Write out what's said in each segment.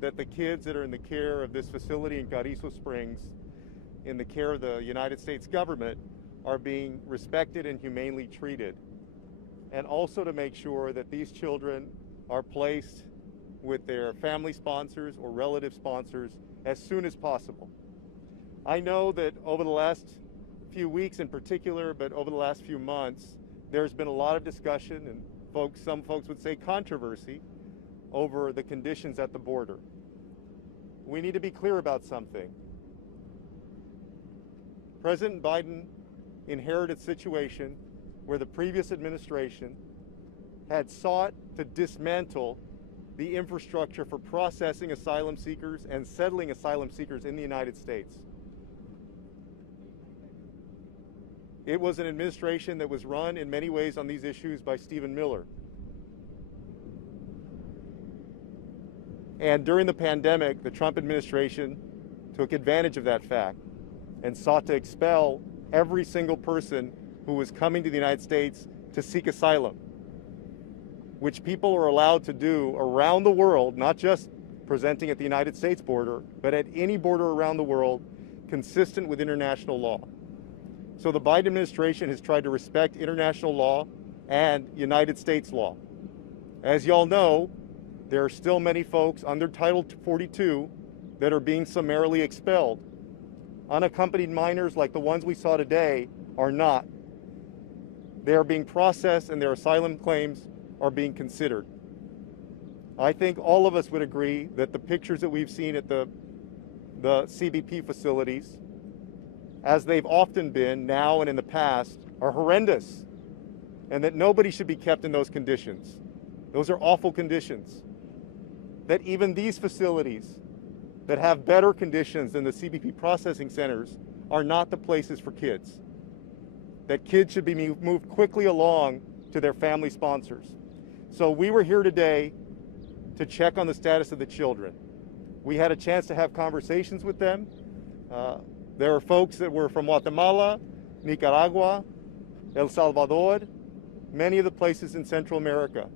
that the kids that are in the care of this facility in Carrizo Springs, in the care of the United States government, are being respected and humanely treated. And also to make sure that these children are placed with their family sponsors or relative sponsors as soon as possible. I know that over the last few weeks in particular, but over the last few months, there's been a lot of discussion and some folks would say controversy over the conditions at the border. We need to be clear about something. President Biden inherited a situation where the previous administration had sought to dismantle the infrastructure for processing asylum seekers and settling asylum seekers in the United States. It was an administration that was run in many ways on these issues by Stephen Miller. And during the pandemic, the Trump administration took advantage of that fact and sought to expel every single person who was coming to the United States to seek asylum, which people are allowed to do around the world, not just presenting at the United States border, but at any border around the world, consistent with international law. So the Biden administration has tried to respect international law and United States law. As y'all know, there are still many folks under Title 42 that are being summarily expelled. Unaccompanied minors like the ones we saw today are not. They are being processed and their asylum claims are being considered. I think all of us would agree that the pictures that we've seen at the CBP facilities, as they've often been now and in the past, are horrendous, and that nobody should be kept in those conditions. Those are awful conditions. That even these facilities that have better conditions than the CBP processing centers are not the places for kids. That kids should be moved quickly along to their family sponsors. So we were here today to check on the status of the children. We had a chance to have conversations with them. There are folks that were from Guatemala, Nicaragua, El Salvador, many of the places in Central America.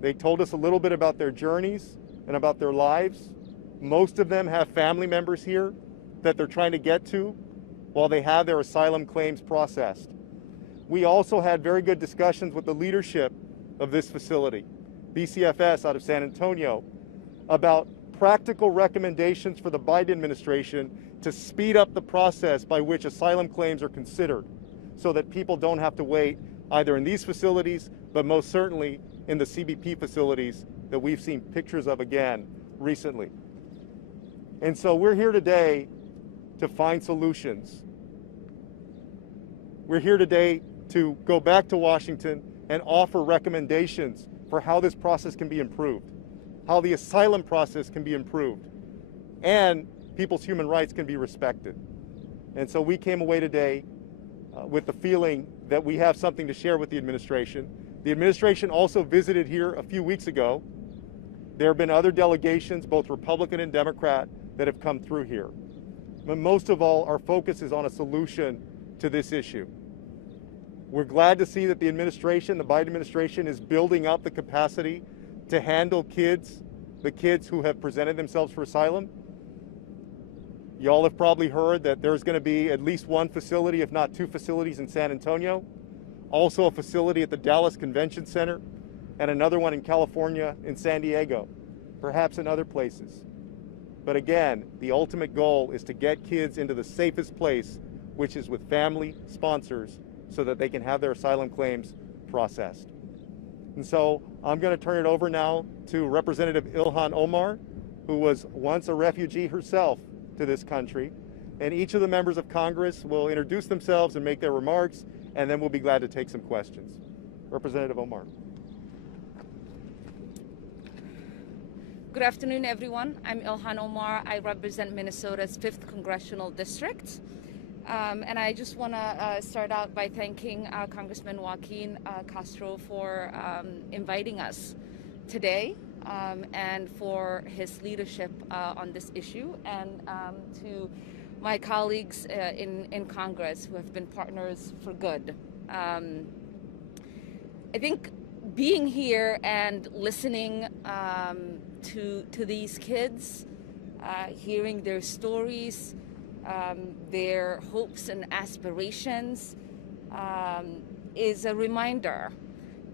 They told us a little bit about their journeys and about their lives. Most of them have family members here that they're trying to get to while they have their asylum claims processed. We also had very good discussions with the leadership of this facility, BCFS out of San Antonio, about practical recommendations for the Biden administration to speed up the process by which asylum claims are considered so that people don't have to wait either in these facilities, but most certainly in the CBP facilities that we've seen pictures of again recently. And so we're here today to find solutions. We're here today to go back to Washington and offer recommendations for how this process can be improved, how the asylum process can be improved, and people's human rights can be respected. And so we came away today with the feeling that we have something to share with the administration. The administration also visited here a few weeks ago. There have been other delegations, both Republican and Democrat, that have come through here. But most of all, our focus is on a solution to this issue. We're glad to see that the administration, the Biden administration, is building up the capacity to handle kids, the kids who have presented themselves for asylum. Y'all have probably heard that there's going to be at least one facility, if not two facilities in San Antonio, also a facility at the Dallas Convention Center, and another one in California, in San Diego, perhaps in other places. But again, the ultimate goal is to get kids into the safest place, which is with family sponsors, so that they can have their asylum claims processed. And so I'm going to turn it over now to Representative Ilhan Omar, who was once a refugee herself to this country. And each of the members of Congress will introduce themselves and make their remarks, and then we'll be glad to take some questions. Representative Omar. Good afternoon, everyone. I'm Ilhan Omar. I represent Minnesota's 5th Congressional District. And I just want to start out by thanking Congressman Joaquin Castro for inviting us today and for his leadership on this issue, and to my colleagues in Congress who have been partners for good. I think being here and listening to these kids, hearing their stories, their hopes and aspirations, is a reminder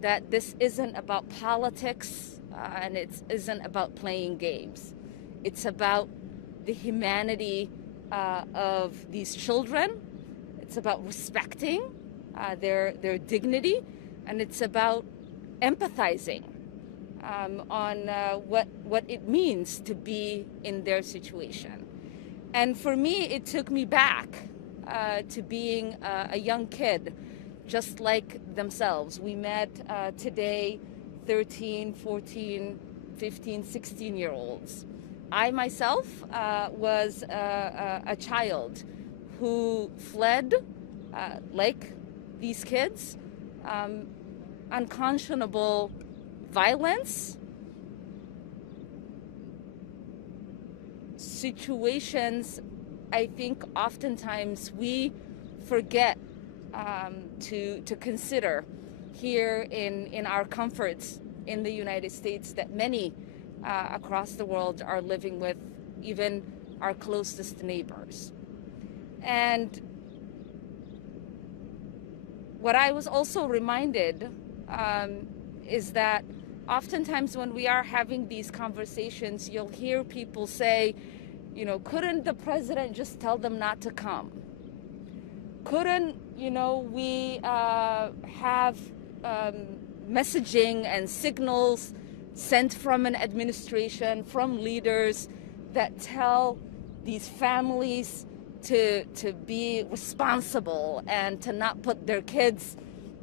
that this isn't about politics, and it isn't about playing games. It's about the humanity of these children. It's about respecting their dignity, and it's about empathizing on what it means to be in their situation. And for me, it took me back to being a young kid, just like themselves. We met today 13, 14, 15, 16-year-olds. I myself was a child who fled, like these kids, unconscionable violence, situations I think oftentimes we forget to consider here in our comforts in the United States that many across the world are living with, even our closest neighbors. And what I was also reminded is that oftentimes when we are having these conversations, you'll hear people say, you know, couldn't the president just tell them not to come? Couldn't, you know, we have messaging and signals sent from an administration, from leaders that tell these families to be responsible and to not put their kids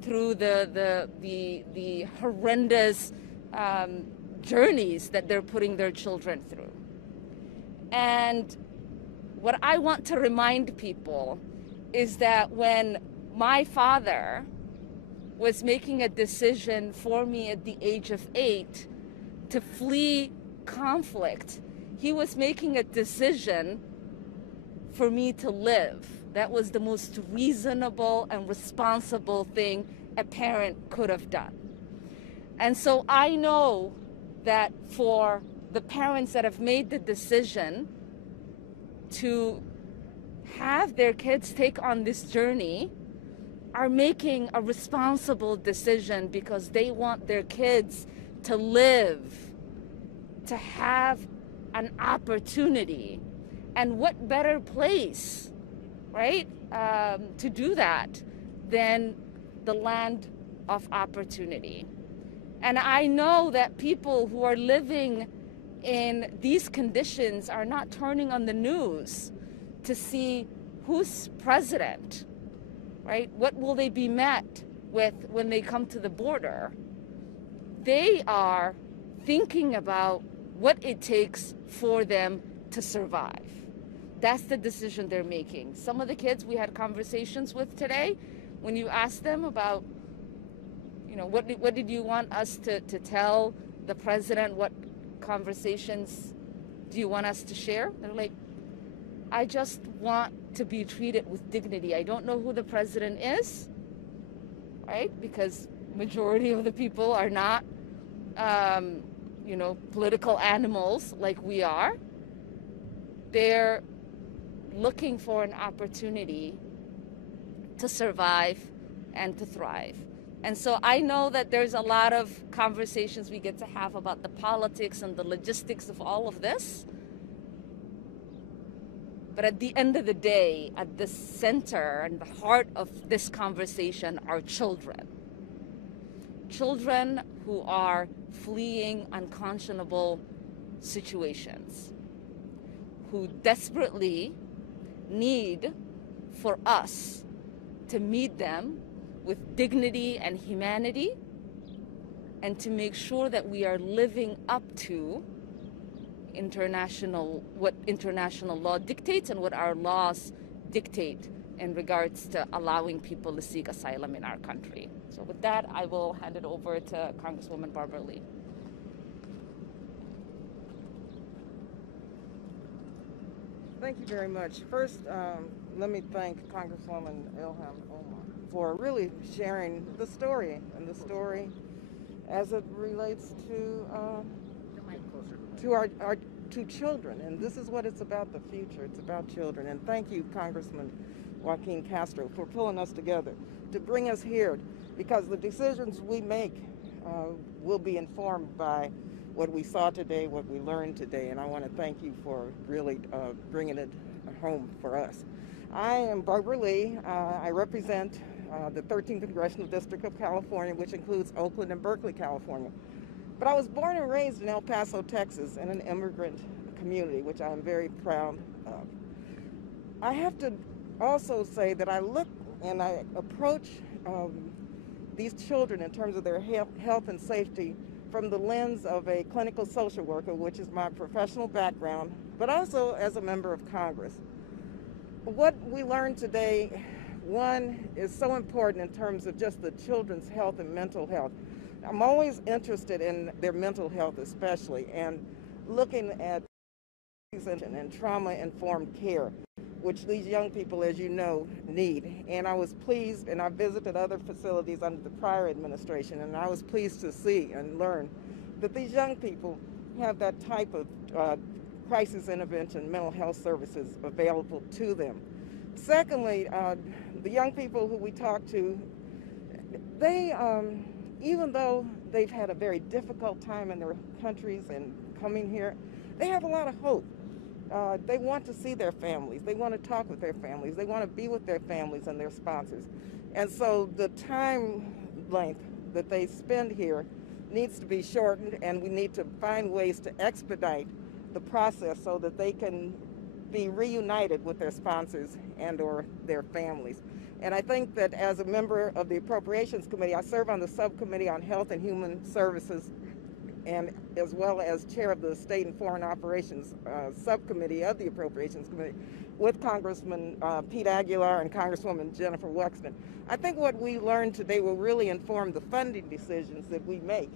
through the horrendous journeys that they're putting their children through. And what I want to remind people is that when my father was making a decision for me at the age of 8 to flee conflict, he was making a decision for me to live. That was the most reasonable and responsible thing a parent could have done. And so I know that for the parents that have made the decision to have their kids take on this journey are making a responsible decision because they want their kids to live, to have an opportunity. And what better place, right, to do that than the land of opportunity. And I know that people who are living in these conditions are not turning on the news to see who's president, right? What will they be met with when they come to the border? They are thinking about what it takes for them to survive. That's the decision they're making. Some of the kids we had conversations with today, when you ask them about, you know, what did you want us to tell the president? What conversations do you want us to share? They're like, I just want to be treated with dignity. I don't know who the president is, right? Because majority of the people are not, you know, political animals like we are. They're looking for an opportunity to survive and to thrive. And so I know that there's a lot of conversations we get to have about the politics and the logistics of all of this. But at the end of the day, at the center and the heart of this conversation are children. Children who are fleeing unconscionable situations, who desperately need for us to meet them with dignity and humanity, and to make sure that we are living up to what international law dictates and what our laws dictate in regards to allowing people to seek asylum in our country. So with that, I will hand it over to Congresswoman Barbara Lee. Thank you very much. First, let me thank Congresswoman Ilhan Omar for really sharing the story, and the story as it relates to to our to children. And this is what it's about, the future. It's about children. And thank you, Congressman Joaquin Castro, for pulling us together to bring us here, because the decisions we make will be informed by what we saw today, what we learned today. And I want to thank you for really bringing it home for us. I am Barbara Lee. I represent the 13th Congressional District of California, which includes Oakland and Berkeley, California. But I was born and raised in El Paso, Texas, in an immigrant community, which I'm very proud of. I have to also say that I look and I approach these children in terms of their health and safety from the lens of a clinical social worker, which is my professional background, but also as a member of Congress. What we learned today, one, is so important in terms of just the children's health and mental health. I'm always interested in their mental health especially, and looking at and trauma-informed care, which these young people, as you know, need. And I was pleased, and I visited other facilities under the prior administration, and I was pleased to see and learn that these young people have that type of crisis intervention mental health services available to them. Secondly, the young people who we talk to, they, even though they've had a very difficult time in their countries and coming here, they have a lot of hope. They want to see their families. They want to talk with their families. They want to be with their families and their sponsors. And so the time length that they spend here needs to be shortened, and we need to find ways to expedite the process so that they can be reunited with their sponsors and or their families. And I think that as a member of the Appropriations Committee, I serve on the Subcommittee on Health and Human Services, and as well as chair of the State and Foreign Operations Subcommittee of the Appropriations Committee with Congressman Pete Aguilar and Congresswoman Jennifer Wexton. I think what we learned today will really inform the funding decisions that we make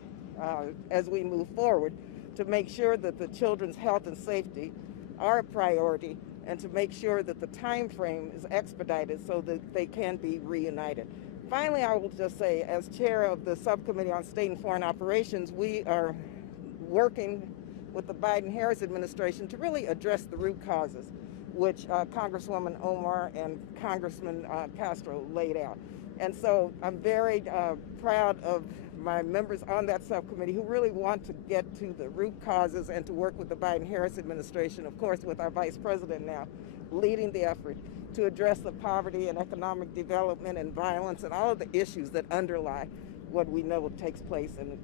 as we move forward, to make sure that the children's health and safety are a priority, and to make sure that the time frame is expedited so that they can be reunited. Finally, I will just say, as chair of the Subcommittee on State and Foreign Operations, we are working with the Biden-Harris administration to really address the root causes, which Congresswoman Omar and Congressman Castro laid out. And so I'm very proud of my members on that subcommittee who really want to get to the root causes and to work with the Biden-Harris administration, of course, with our Vice President now leading the effort to address the poverty and economic development and violence and all of the issues that underlie what we know takes place and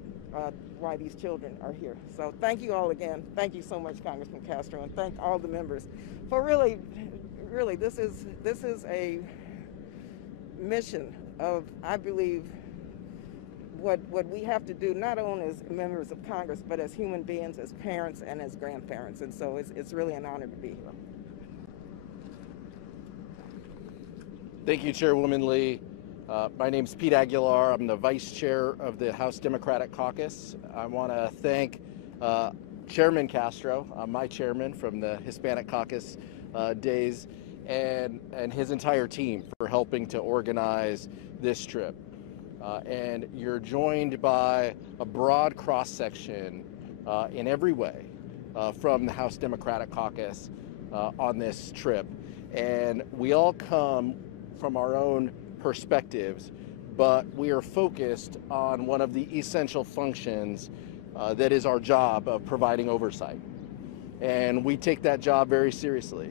why these children are here. So thank you all again. Thank you so much, Congressman Castro, and thank all the members for really, this is a mission of, I believe, what we have to do, not only as members of Congress, but as human beings, as parents, and as grandparents. And so it's really an honor to be here. Thank you, Chairwoman Lee. My name's Pete Aguilar. I'm the Vice Chair of the House Democratic Caucus. I want to thank Chairman Castro, my chairman from the Hispanic Caucus days, and his entire team for helping to organize this trip. And you're joined by a broad cross-section in every way from the House Democratic Caucus on this trip. And we all come from our own perspectives, but we are focused on one of the essential functions that is our job of providing oversight. And we take that job very seriously.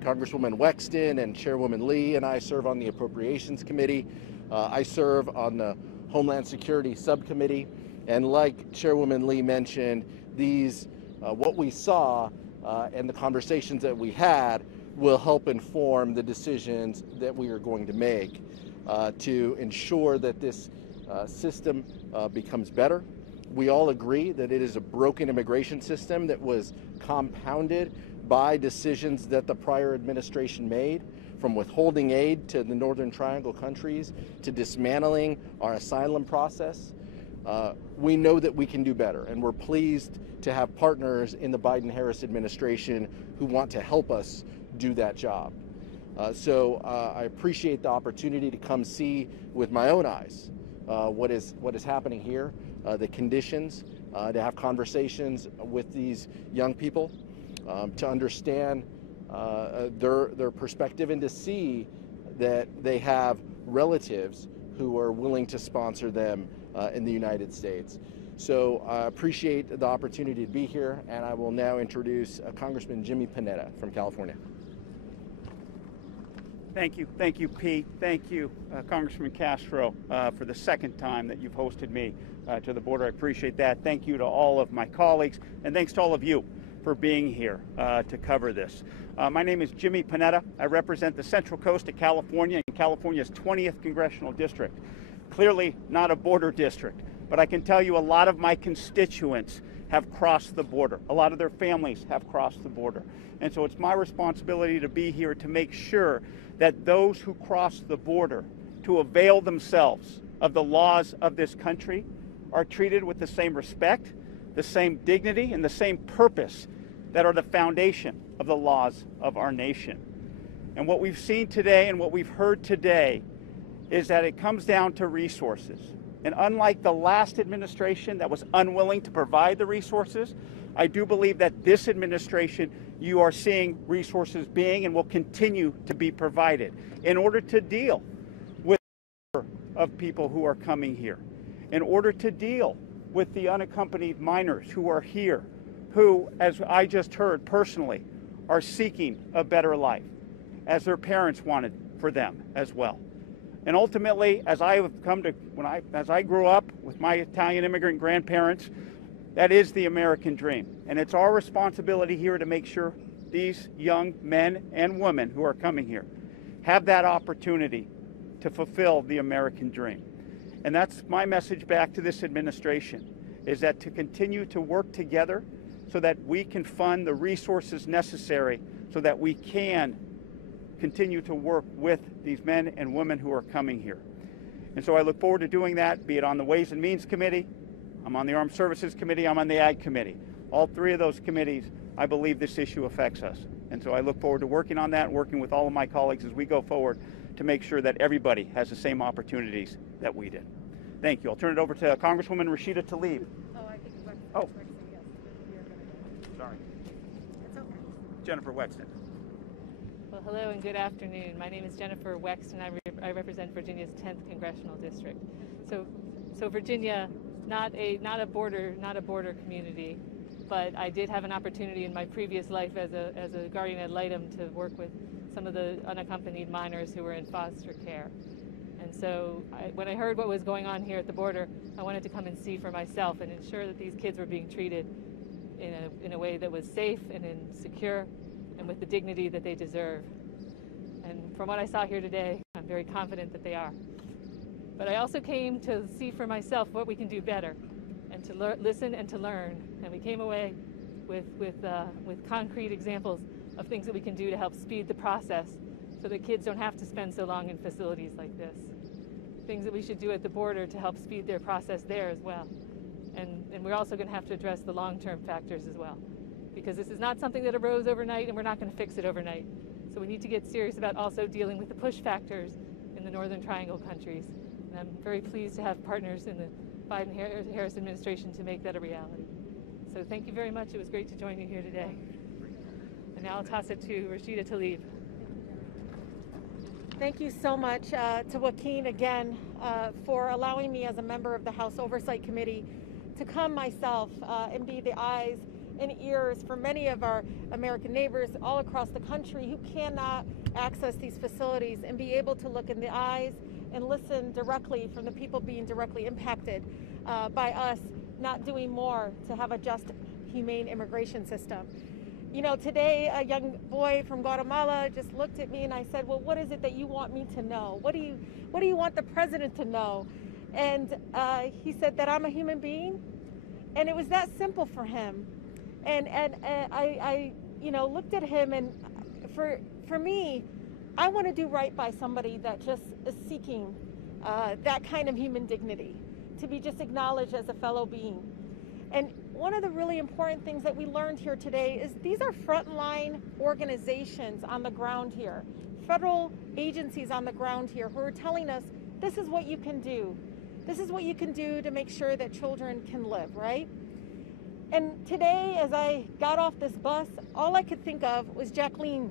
Congresswoman Wexton and Chairwoman Lee and I serve on the Appropriations Committee. I serve on the Homeland Security Subcommittee, and like Chairwoman Lee mentioned, these what we saw and the conversations that we had will help inform the decisions that we are going to make to ensure that this system becomes better. We all agree that it is a broken immigration system that was compounded by decisions that the prior administration made, from withholding aid to the Northern Triangle countries to dismantling our asylum process. We know that we can do better, and we're pleased to have partners in the Biden-Harris administration who want to help us do that job. So I appreciate the opportunity to come see with my own eyes what is happening here, the conditions to have conversations with these young people, to understand their perspective, and to see that they have relatives who are willing to sponsor them in the United States. So I appreciate the opportunity to be here, and I will now introduce Congressman Jimmy Panetta from California. Thank you, Pete. Thank you, Congressman Castro, for the second time that you've hosted me to the border. I appreciate that. Thank you to all of my colleagues, and thanks to all of you for being here to cover this. My name is Jimmy Panetta. I represent the Central Coast of California and California's 20th Congressional District. Clearly not a border district, but I can tell you a lot of my constituents have crossed the border. A lot of their families have crossed the border. And so it's my responsibility to be here to make sure that those who cross the border to avail themselves of the laws of this country are treated with the same respect, the same dignity, and the same purpose that are the foundation of the laws of our nation. And what we've seen today and what we've heard today is that it comes down to resources. And unlike the last administration that was unwilling to provide the resources, I do believe that this administration, you are seeing resources being and will continue to be provided in order to deal with the number of people who are coming here, in order to deal with the unaccompanied minors who are here, who, as I just heard personally, are seeking a better life, as their parents wanted for them as well. And ultimately, as I have come to, as I grew up with my Italian immigrant grandparents, that is the American dream. And it's our responsibility here to make sure these young men and women who are coming here have that opportunity to fulfill the American dream. And that's my message back to this administration, is that to continue to work together so that we can fund the resources necessary so that we can continue to work with these men and women who are coming here. And so I look forward to doing that, be it on the Ways and Means Committee, I'm on the Armed Services Committee, I'm on the Ag Committee. All three of those committees, I believe this issue affects us. And so I look forward to working on that, working with all of my colleagues as we go forward to make sure that everybody has the same opportunities that we did. Thank you. I'll turn it over to Congresswoman Rashida Tlaib. Sorry. It's okay. Jennifer Wexton. Well, hello and good afternoon. My name is Jennifer Wexton. I represent Virginia's 10th Congressional District. So Virginia, not a border community, but I did have an opportunity in my previous life as a guardian ad litem to work with some of the unaccompanied minors who were in foster care. And so when I heard what was going on here at the border, I wanted to come and see for myself and ensure that these kids were being treated in a way that was safe and secure and with the dignity that they deserve. And from what I saw here today, I'm very confident that they are. But I also came to see for myself what we can do better and to listen and to learn. And we came away with concrete examples of things that we can do to help speed the process so that kids don't have to spend so long in facilities like this. Things that we should do at the border to help speed their process there as well. And we're also going to have to address the long-term factors as well, because this is not something that arose overnight and we're not going to fix it overnight. So we need to get serious about also dealing with the push factors in the Northern Triangle countries. And I'm very pleased to have partners in the Biden-Harris administration to make that a reality. So thank you very much. It was great to join you here today. And now I'll toss it to Rashida Tlaib. Thank you so much to Joaquin again for allowing me as a member of the House Oversight Committee to come myself and be the eyes and ears for many of our American neighbors all across the country who cannot access these facilities, and be able to look in the eyes and listen directly from the people being directly impacted by us not doing more to have a just, humane immigration system. You know, today a young boy from Guatemala just looked at me and I said, well, what is it that you want me to know? What do you want the president to know? And he said that I'm a human being. And it was that simple for him. And I looked at him, and for me, I want to do right by somebody that just is seeking that kind of human dignity, to be just acknowledged as a fellow being. And one of the really important things that we learned here today is these are frontline organizations on the ground here, federal agencies on the ground here who are telling us, this is what you can do. This is what you can do to make sure that children can live, right? And today, as I got off this bus, all I could think of was Jacqueline.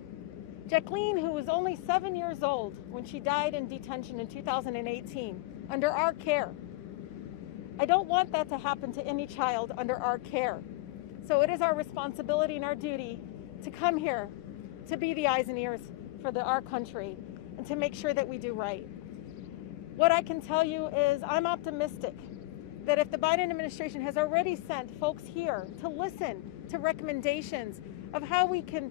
Jacqueline, who was only 7 years old when she died in detention in 2018, under our care. I don't want that to happen to any child under our care. So it is our responsibility and our duty to come here, to be the eyes and ears for our country, and to make sure that we do right. What I can tell you is I'm optimistic that if the Biden administration has already sent folks here to listen to recommendations of how we can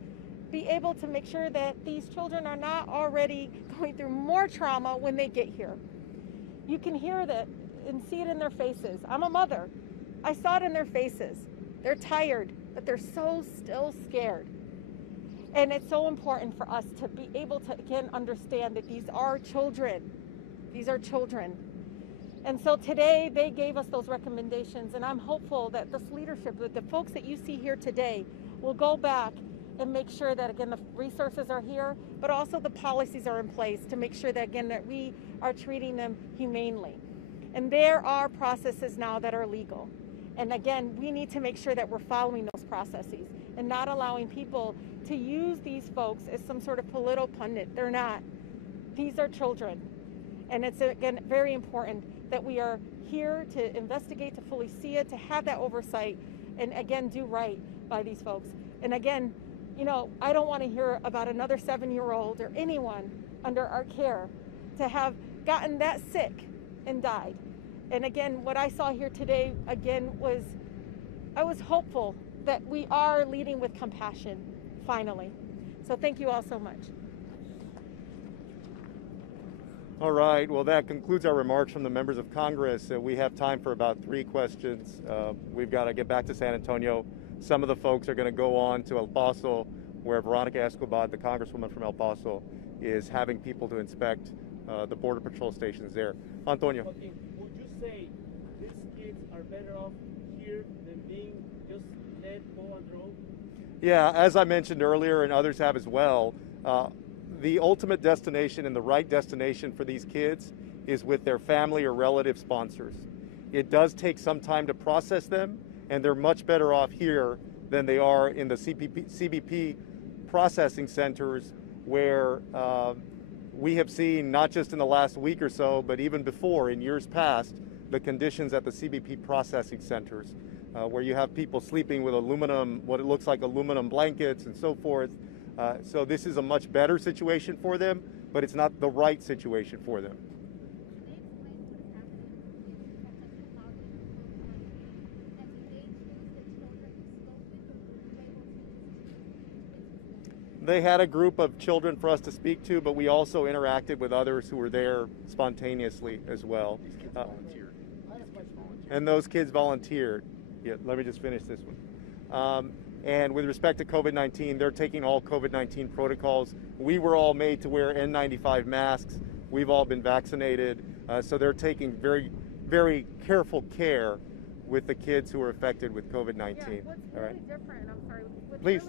be able to make sure that these children are not already going through more trauma when they get here. You can hear that and see it in their faces. I'm a mother. I saw it in their faces. They're tired, but they're so still scared. And it's so important for us to be able to, again, understand that these are children. These are children. And so today they gave us those recommendations, and I'm hopeful that this leadership, that the folks that you see here today, will go back and make sure that, again, the resources are here, but also the policies are in place to make sure that, again, that we are treating them humanely. And there are processes now that are legal. And again, we need to make sure that we're following those processes and not allowing people to use these folks as some sort of political pundit. They're not. These are children. And it's, again, very important that we are here to investigate, to fully see it, to have that oversight, and again, do right by these folks. And again, you know, I don't want to hear about another 7-year-old or anyone under our care to have gotten that sick and died. And again, what I saw here today, again, was I was hopeful that we are leading with compassion, finally. So thank you all so much. All right, well, that concludes our remarks from the members of Congress. We have time for about 3 questions. We've got to get back to San Antonio. Some of the folks are going to go on to El Paso, where Veronica Escobar, the Congresswoman from El Paso, is having people to inspect the Border Patrol stations there. Antonio. Okay, would you say these kids are better off here than being just let go and roll? Yeah, as I mentioned earlier, and others have as well, the ultimate destination and the right destination for these kids is with their family or relative sponsors. It does take some time to process them, and they're much better off here than they are in the CBP processing centers, where we have seen, not just in the last week or so, but even before, in years past, the conditions at the CBP processing centers, where you have people sleeping with aluminum, what it looks like aluminum blankets and so forth. So this is a much better situation for them, but it's not the right situation for them. They had a group of children for us to speak to, but we also interacted with others who were there spontaneously as well. These kids volunteered. And those kids volunteered. Yeah, let me just finish this one. And with respect to COVID-19, they're taking all COVID-19 protocols. We were all made to wear N95 masks. We've all been vaccinated. So they're taking very, very careful care with the kids who are affected with COVID-19. Yeah, what's really different, I'm sorry, Please.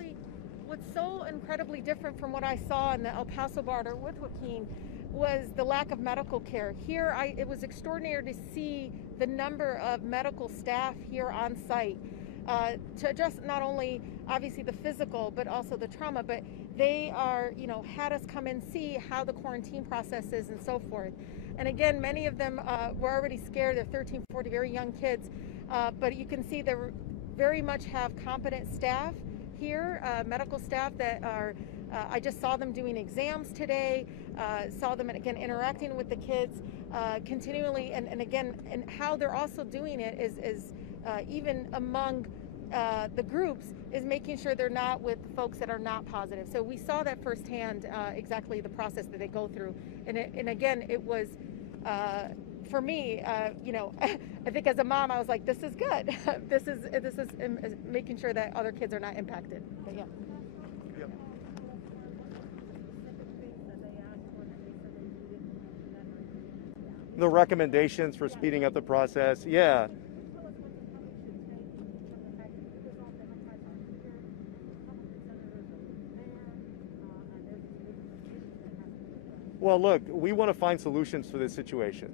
What's so incredibly different from what I saw in the El Paso border with Joaquin was the lack of medical care. Here, it was extraordinary to see the number of medical staff here on site to address not only obviously the physical, but also the trauma, but they are, you know, had us come and see how the quarantine process is and so forth. And again, many of them were already scared. They're 13, 14, very young kids, but you can see they very much have competent staff here, medical staff that are, I just saw them doing exams today, saw them again interacting with the kids continually, and again, and how they're also doing it is even among the groups is making sure they're not with folks that are not positive. So we saw that firsthand, exactly the process that they go through, and again, it was for me, you know, I think as a mom, I was like, this is good. this is making sure that other kids are not impacted. But yeah. Yep. The recommendations for speeding up the process, yeah. Well, look, we want to find solutions for this situation,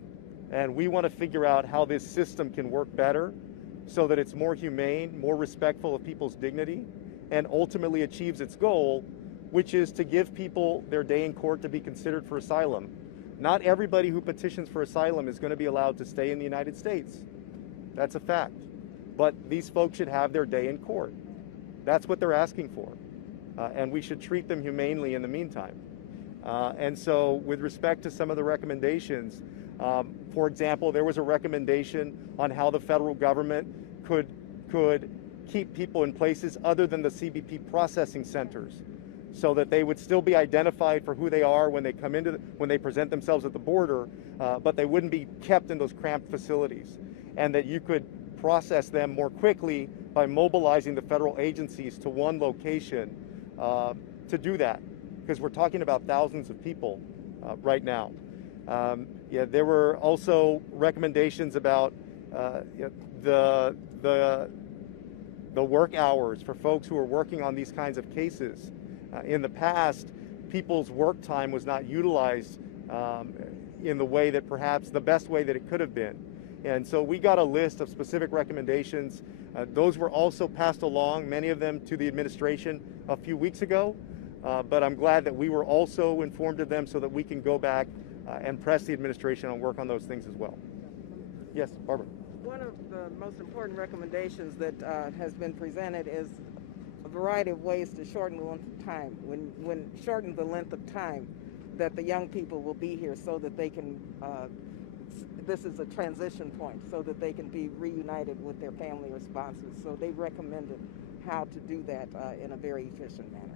and we want to figure out how this system can work better. so that it's more humane, more respectful of people's dignity, and ultimately achieves its goal, which is to give people their day in court to be considered for asylum. Not everybody who petitions for asylum is going to be allowed to stay in the United States. That's a fact. But these folks should have their day in court. That's what they're asking for. And we should treat them humanely in the meantime. And so with respect to some of the recommendations, for example, there was a recommendation on how the federal government could keep people in places other than the CBP processing centers, so that they would still be identified for who they are when they come into when they present themselves at the border, but they wouldn't be kept in those cramped facilities, and that you could process them more quickly by mobilizing the federal agencies to one location to do that, because we're talking about thousands of people right now. Yeah, there were also recommendations about the work hours for folks who are working on these kinds of cases. In the past, people's work time was not utilized in the way that perhaps the best way that it could have been. And so we got a list of specific recommendations. Those were also passed along, many of them to the administration a few weeks ago. But I'm glad that we were also informed of them so that we can go back and press the administration and work on those things as well. Yes, Barbara. One of the most important recommendations that has been presented is a variety of ways to shorten the length of time. When shorten the length of time that the young people will be here, so that they can, this is a transition point, so that they can be reunited with their family or sponsors. So they recommended how to do that in a very efficient manner.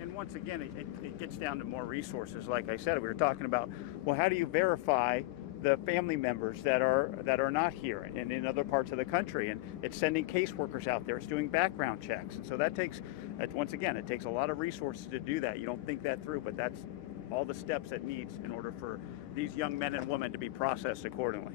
And once again, it gets down to more resources. Like I said, we were talking about, well, how do you verify the family members that are not here and in other parts of the country? And it's sending caseworkers out there. It's doing background checks. And so that takes, once again, it takes a lot of resources to do that. You don't think that through, but that's all the steps it needs in order for these young men and women to be processed accordingly.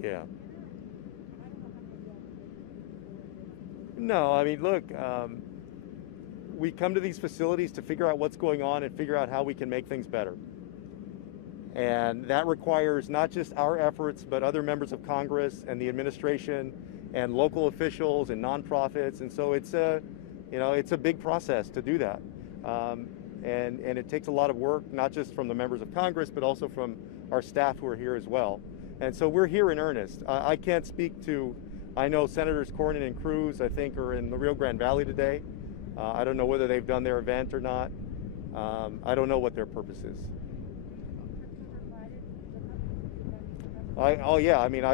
Yeah. No, I mean, look, we come to these facilities to figure out what's going on and figure out how we can make things better. And that requires not just our efforts, but other members of Congress and the administration and local officials and nonprofits. And so it's a, it's a big process to do that. And it takes a lot of work, not just from the members of Congress, but also from our staff who are here as well. And so we're here in earnest. I can't speak to, I know Senators Cornyn and Cruz, I think, are in the Rio Grande Valley today. I don't know whether they've done their event or not. I don't know what their purpose is. Oh yeah, I mean,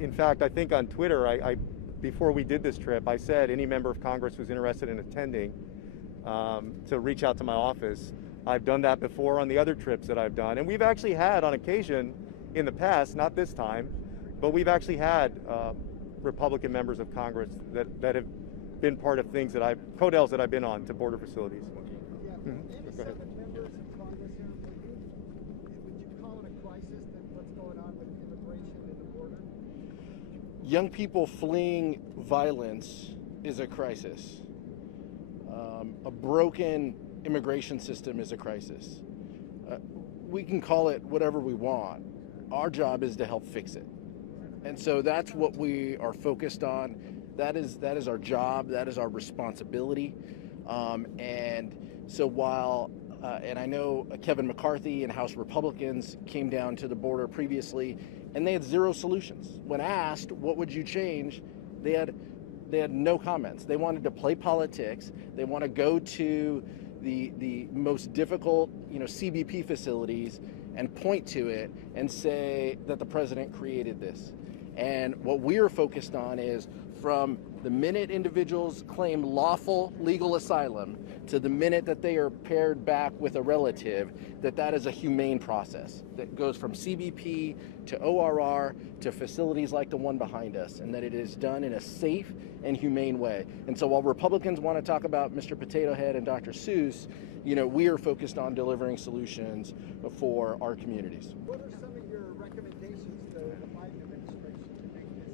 in fact, I think on Twitter, before we did this trip, I said any member of Congress who's interested in attending to reach out to my office. I've done that before on the other trips that I've done. And we've actually had, on occasion, in the past, not this time, but we've actually had Republican members of Congress that have been part of things that CODELs that I've been on to border facilities. Yeah, go ahead. Members of Congress here, would you call it a crisis, what's going on with immigration and the border? Young people fleeing violence is a crisis. A broken immigration system is a crisis. We can call it whatever we want. Our job is to help fix it. And so that's what we are focused on. That is our job. That is our responsibility. And so while, and I know Kevin McCarthy and House Republicans came down to the border previously, and they had zero solutions. When asked, what would you change? They had no comments. They wanted to play politics. They want to go to the most difficult, CBP facilities and point to it and say that the president created this. And what we're focused on is from the minute individuals claim lawful legal asylum to the minute that they are paired back with a relative, that is a humane process that goes from CBP to ORR to facilities like the one behind us, and that it is done in a safe and humane way. And so while Republicans want to talk about Mr. Potato Head and Dr. Seuss, we are focused on delivering solutions for our communities. What are some of your recommendations to the Biden administration to make this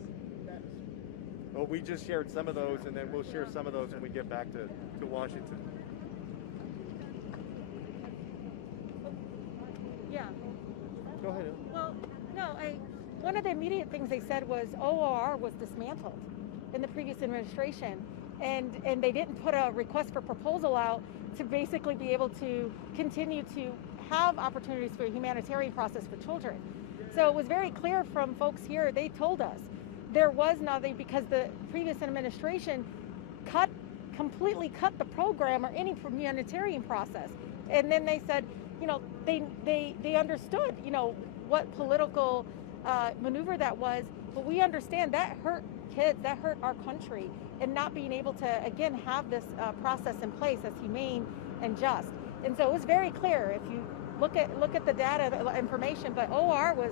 better? Well, we just shared some of those, and then we'll share some of those when we get back to Washington. Yeah. Go ahead. Well, no, one of the immediate things they said was OR was dismantled in the previous administration, and they didn't put a request for proposal out to basically be able to continue to have opportunities for a humanitarian process for children. So it was very clear from folks here, they told us there was nothing because the previous administration completely cut the program or any humanitarian process. And then they said, they understood, what political maneuver that was, but we understand that hurt kids, that hurt our country, and not being able to, again, have this process in place that's humane and just. And so it was very clear if you look at the data, the information, but OR was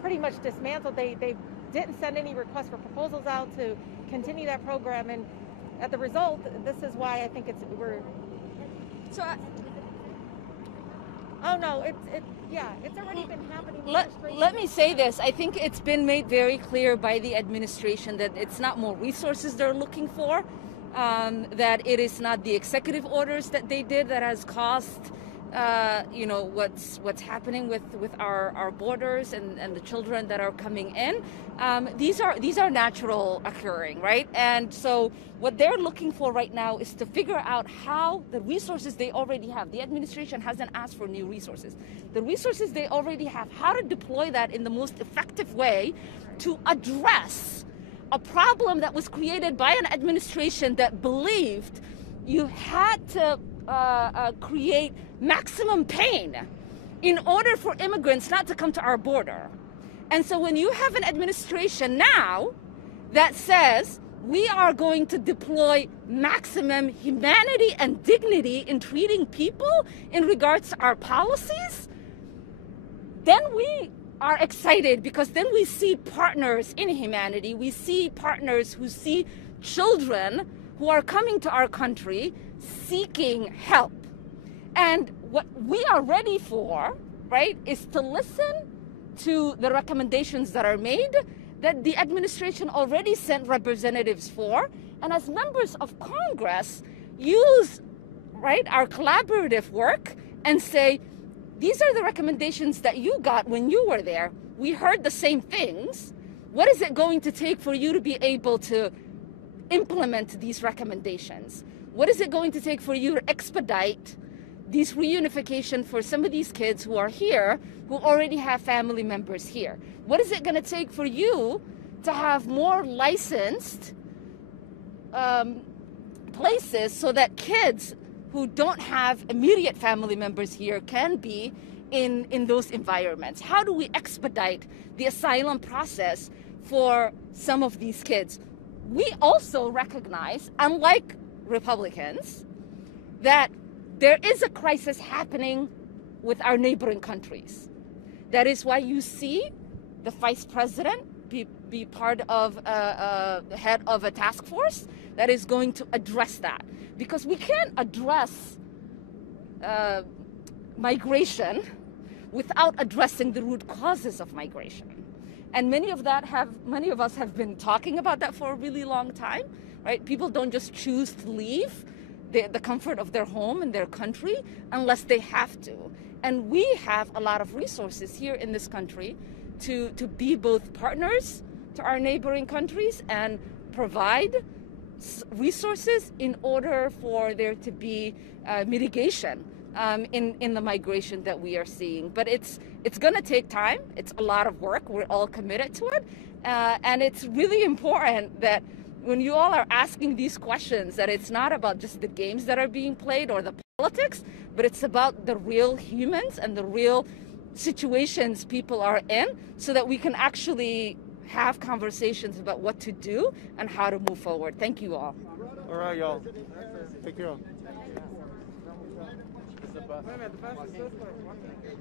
pretty much dismantled. They didn't send any requests for proposals out to continue that program, and at the result, this is why I think we're. So. Oh no, it's already been happening. Let me say this. I think it's been made very clear by the administration that it's not more resources they're looking for, that it is not the executive orders that they did that has caused, what's happening with our borders and the children that are coming in. These are natural occurring, right? And so what they're looking for right now is to figure out how the resources they already have. The administration hasn't asked for new resources. The resources they already have, how to deploy that in the most effective way to address a problem that was created by an administration that believed you had to create maximum pain in order for immigrants not to come to our border. And so when you have an administration now that says we are going to deploy maximum humanity and dignity in treating people in regards to our policies, then we are excited because then we see partners in humanity. We see partners who see children who are coming to our country seeking help. And what we are ready for, right, is to listen to the recommendations that are made that the administration already sent representatives for, and as members of Congress, use, right, our collaborative work and say, these are the recommendations that you got when you were there. We heard the same things. What is it going to take for you to be able to implement these recommendations? What is it going to take for you to expedite these reunification for some of these kids who are here, who already have family members here? What is it going to take for you to have more licensed places so that kids who don't have immediate family members here can be in those environments? How do we expedite the asylum process for some of these kids? We also recognize, unlike Republicans, that there is a crisis happening with our neighboring countries. That is why you see the vice president be part of head of a task force that is going to address that. Because we can't address migration without addressing the root causes of migration. And many of us have been talking about that for a really long time, right? People don't just choose to leave the comfort of their home and their country unless they have to. And we have a lot of resources here in this country to be both partners to our neighboring countries and provide resources in order for there to be mitigation in the migration that we are seeing. But it's going to take time. It's a lot of work. We're all committed to it. And it's really important that when you all are asking these questions, that it's not about just the games that are being played or the politics, but it's about the real humans and the real situations people are in, so that we can actually have conversations about what to do and how to move forward. Thank you all. All right, y'all. Take care. Wait a minute, the bus is this way.